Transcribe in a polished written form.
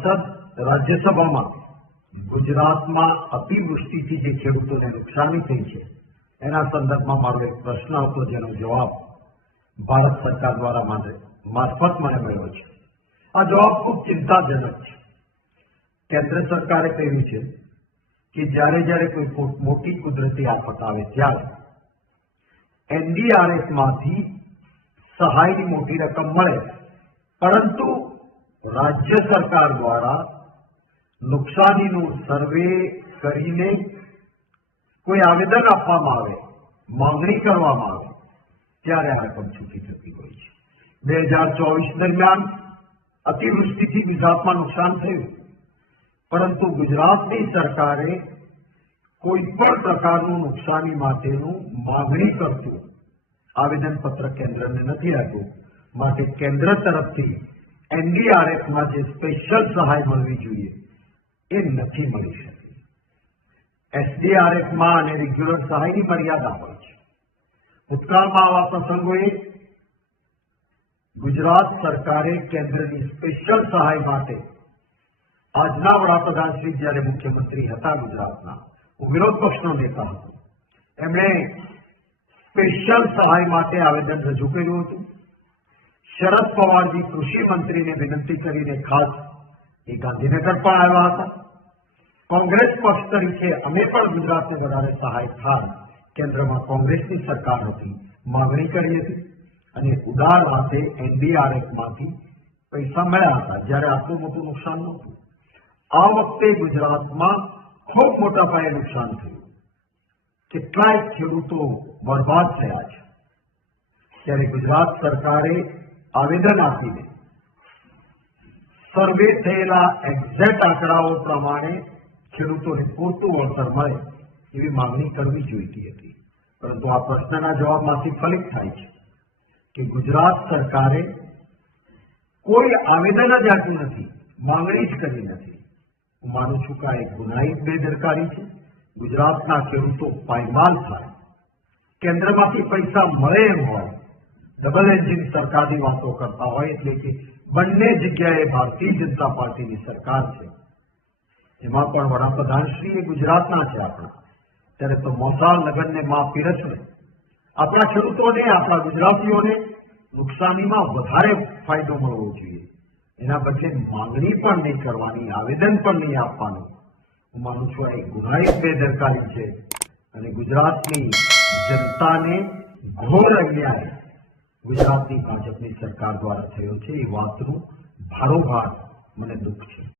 સંસદ રાજ્યસભામાં ગુજરાતમાં અતિવૃષ્ટિથી જે ખેડૂતોને નુકસાની થઈ છે એના સંદર્ભમાં મારો એક પ્રશ્ન હતો, જેનો જવાબ ભારત સરકાર દ્વારા મારફત મને મળ્યો છે. આ જવાબ ખૂબ ચિંતાજનક છે. કેન્દ્ર સરકારે કહ્યું છે કે જ્યારે કોઈ મોટી કુદરતી આફત આવે ત્યારે એનડીઆરએફમાંથી સહાયની મોટી રકમ મળે, પરંતુ રાજ્ય સરકાર દ્વારા નુકસાનીનું સર્વે કરીને કોઈ આવેદન આપવામાં આવે, માંગણી કરવામાં આવે ત્યારે આ રકમ છૂટી થતી હોય છે. 2024 દરમિયાન અતિવૃષ્ટિથી ગુજરાતમાં નુકસાન થયું, પરંતુ ગુજરાતની સરકારે કોઈ પણ પ્રકારનું નુકસાની માટેનું માંગણી કરતું આવેદનપત્ર કેન્દ્રને નથી આપ્યું. માટે કેન્દ્ર તરફથી એનડીઆરએફમાં જે સ્પેશિયલ સહાય મળવી જોઈએ એ નથી મળી શકી. એસડીઆરએફમાં અને રેગ્યુલર સહાયની મર્યાદા હોય છે. ભૂતકાળમાં આવા પ્રસંગોએ ગુજરાત સરકારે કેન્દ્રની સ્પેશિયલ સહાય માટે આજના વડાપ્રધાન શ્રી જ્યારે મુખ્યમંત્રી હતા ગુજરાતના, હું વિરોધ પક્ષનો નેતા હતો, એમણે સ્પેશિયલ સહાય માટે આવેદન રજૂ કર્યું હતું. શરદ પવારજી કૃષિ મંત્રીને વિનંતી કરીને ખાસ એ ગાંધીનગર પણ આવ્યા હતા. કોંગ્રેસ પક્ષ તરીકે અમે પણ ગુજરાતને વધારે સહાય થાય, કેન્દ્રમાં કોંગ્રેસની સરકાર હતી, માંગણી કરી હતી અને ઉદાર હાથે એનડીઆરએફમાંથી પૈસા મળ્યા હતા જ્યારે આટલું મોટું નુકસાન નહોતું. આ વખતે ગુજરાતમાં ખૂબ મોટા પાયે નુકસાન થયું. કેટલાય ખેડૂતો બરબાદ થયા છે. ત્યારે ગુજરાત સરકારે આવેદન આપીને સર્વે થયેલા એક્ઝેક્ટ આંકડાઓ પ્રમાણે ખેડૂતોને પૂરતું વળતર મળે એવી માંગણી કરવી જોઈતી હતી. પરંતુ આ પ્રશ્નના જવાબમાંથી ફલિત થાય છે કે ગુજરાત સરકારે કોઈ આવેદન જ આપ્યું નથી, માંગણી જ કરી નથી. હું માનું છું કે આ એક ગુનાહિત બેદરકારી છે. ગુજરાતના ખેડૂતો પાયમાલ થાય, કેન્દ્રમાંથી પૈસા મળે એમ હોય, ડબલ એન્જિન સરકારની વાતો કરતા હોય, એટલે કે બંને જગ્યાએ ભારતીય જનતા પાર્ટીની સરકાર છે, એમાં પણ વડાપ્રધાનશ્રી એ ગુજરાતના છે આપણા, ત્યારે તો મોસાળ લગ્નને માં પીરસવે. આપણા ખેડૂતોને, આપણા ગુજરાતીઓને નુકસાનીમાં વધારે ફાયદો મળવો જોઈએ. એના બદલે માંગણી પણ નહીં કરવાની, આવેદન પણ નહીં આપવાનું. હું માનું છું આ એક ગુનાહિત બેદરકારી છે અને ગુજરાતની જનતાને ઘોર અન્યાય ગુજરાતની ભાજપની સરકાર દ્વારા થયો છે. એ વાતનું ભારોભાર મને દુઃખ છે.